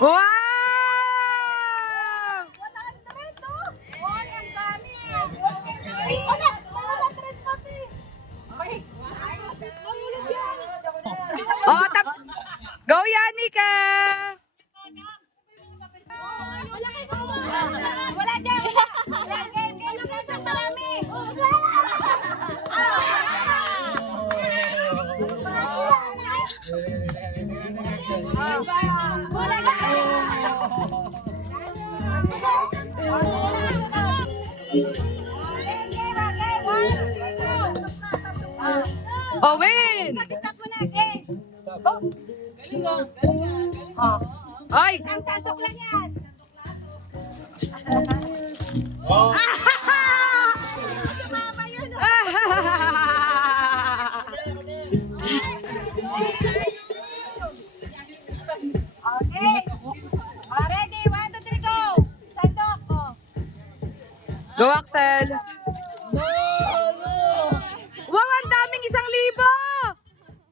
Wow! Oh, go Yanika! Wala dyan! Wala game! Kailan kayo sa marami? Wala Oh, win! Stop mo na, game! Oh! Ay! Ang santok lang yan! Sumama yun! Okay! Ready? 1, 2, 3, go! Santok! Oh! Go, Axel! Wow, ang daming 1,000!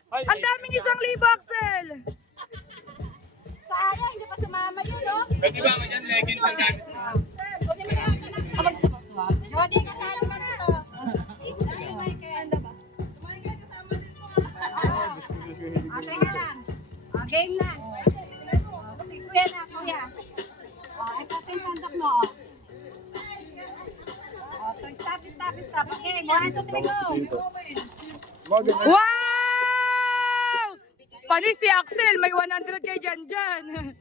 Ang daming 1,000, Axel! Sayang, hindi pa sumama yun, no? Pwede ba ako dyan, leggings ang gamit? Hindi kasali man ito. Teka lang. Game na. Kuya na, kuya. Ito yung sandok mo. Stop. Okay, 1, 2, 3, go. Wow! Panis si Axel, may 100 kay Janjan.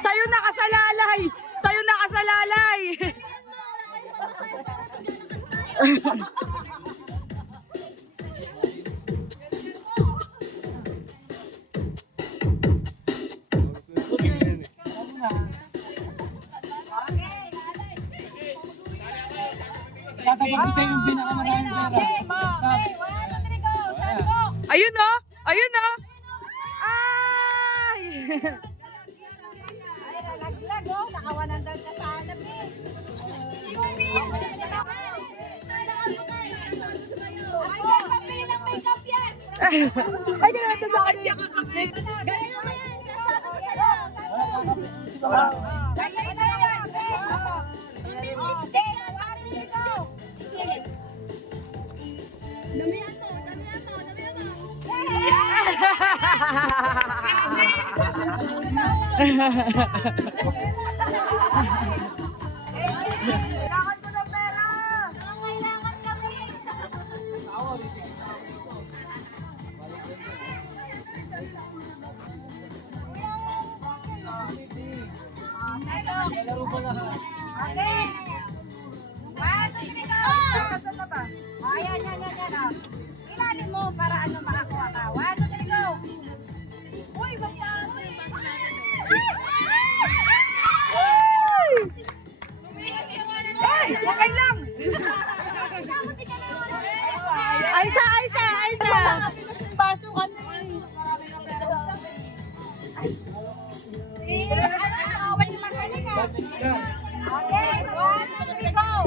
Sa'yo nakasalalay! Sa'yo nakasalalay! Ayun o! Ayun o! Ay! Laglag, oh. Nakawanan daw ka sa hanap, eh. Ay, papel ng makeup yan. Ay, gano'n ito sa akin siya. Galing mo yan. Sasabi ko sa'yo. Galing mo yan. Damihan mo. Kailangan ko ng pera! Kailangan kami. Okay. Ayan. Ilalim mo para ano makakuha ka. 1, 2, 3, go. Uy, magpapay. Ay! Okay lang! Aysa! Pasukan mo. Okay, 1, 2, 3, go.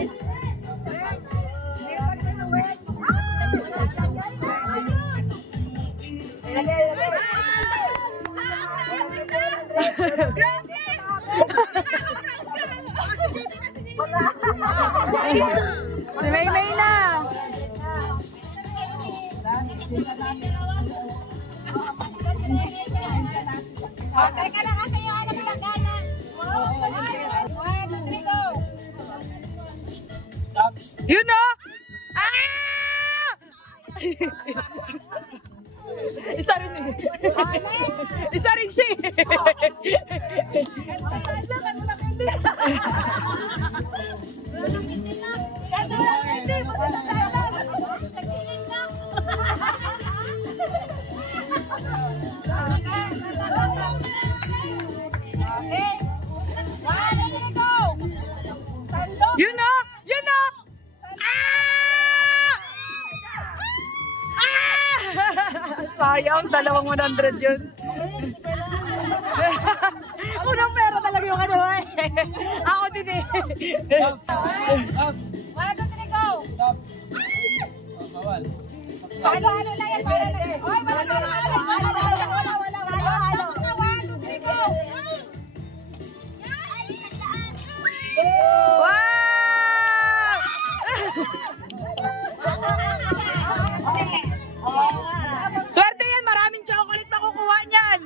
Si Maymay na! Okay ka lang kasi yung alam ng gana. 1, 2, 3, go. Yun o! Ah! Isa rin eh. Isa rin siya eh. Yun o! Yun o! Ah! Ah! Sayang, 200 yun. Unang pera talaga yung ano eh. Ako din eh. 1, 2, 3, go. Halo-halo lang yan para na. Oy, wala. Halo-halo. 1, 2, 3, go. Swerte yan, maraming chocolate makukuha niyan.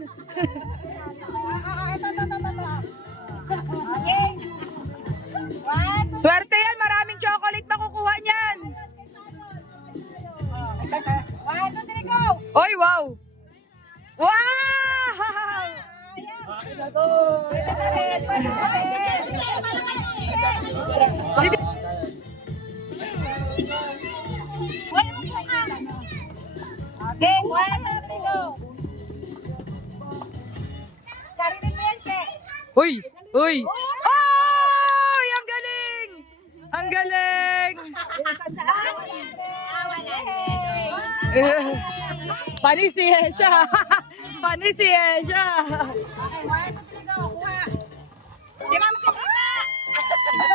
Swerte yan, maraming chocolate makukuha niyan. 1, 2, 3, go. Oy, wow! Wow! Pwede na rin. Okay, 1, 2, 3, go. Karinin mo yan, Che. Uy! Uy! Oy! Ang galing! Ang galing! Panisihe siya! Panisihe siya! Okay, 1, 2, 3, go. Kuha. Tingnan mo si Tita.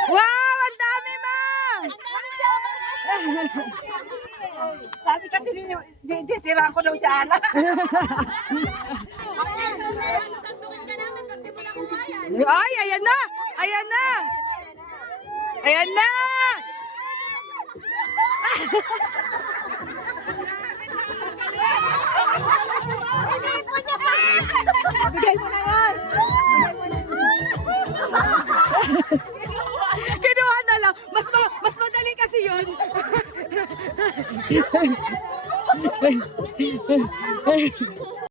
Wow! Ang dami, ma! Sabi kasi di siraan ko daw si Ana. Ay, ayan na! Ayan na! Ayan na! Bigay mo na yan. Kinuha na lang. Mas madali kasi yun.